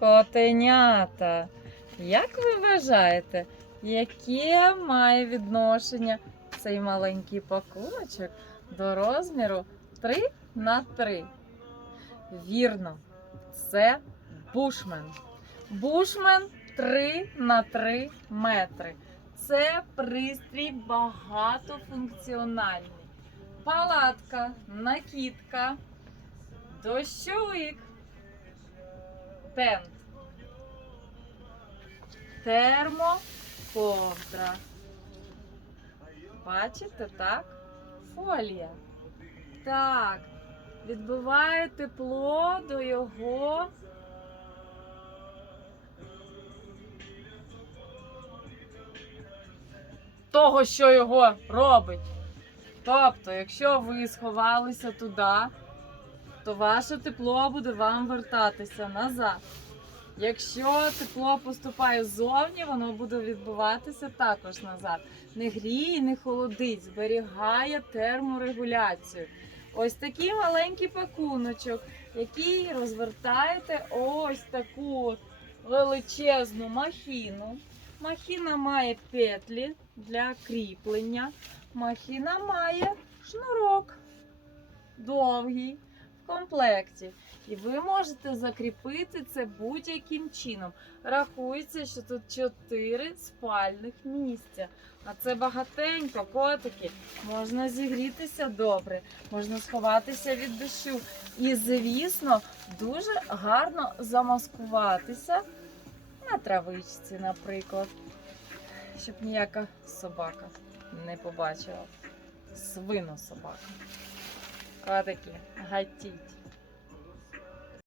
Котенята. Як ви вважаєте, яке має відношення цей маленький пакуночок до розміру 3 на 3? Вірно, це бушмен. Бушмен 3 на 3 метри. Це пристрій багатофункціональний. Палатка, накидка, дощовик, тент, термоковдра. Бачите, так? Фолія. Так. Відбиває тепло до його. Того, що його робить. Тобто, якщо ви сховалися туди, то ваше тепло буде вам вертатися назад. Якщо тепло поступає ззовні, воно буде відбуватися також назад. Не гріє, не холодить, зберігає терморегуляцію. Ось такий маленький пакуночок, який розвертаєте ось таку величезну махіну. Махіна має петлі для кріплення. Махіна має шнурок довгий комплекті. І ви можете закріпити це будь-яким чином. Рахується, що тут 4 спальних місця. А це багатенько, котики. Можна зігрітися добре, можна сховатися від дощу. І, звісно, дуже гарно замаскуватися на травичці, наприклад, щоб ніяка собака не побачила. Свино собака. Котики, гатіть.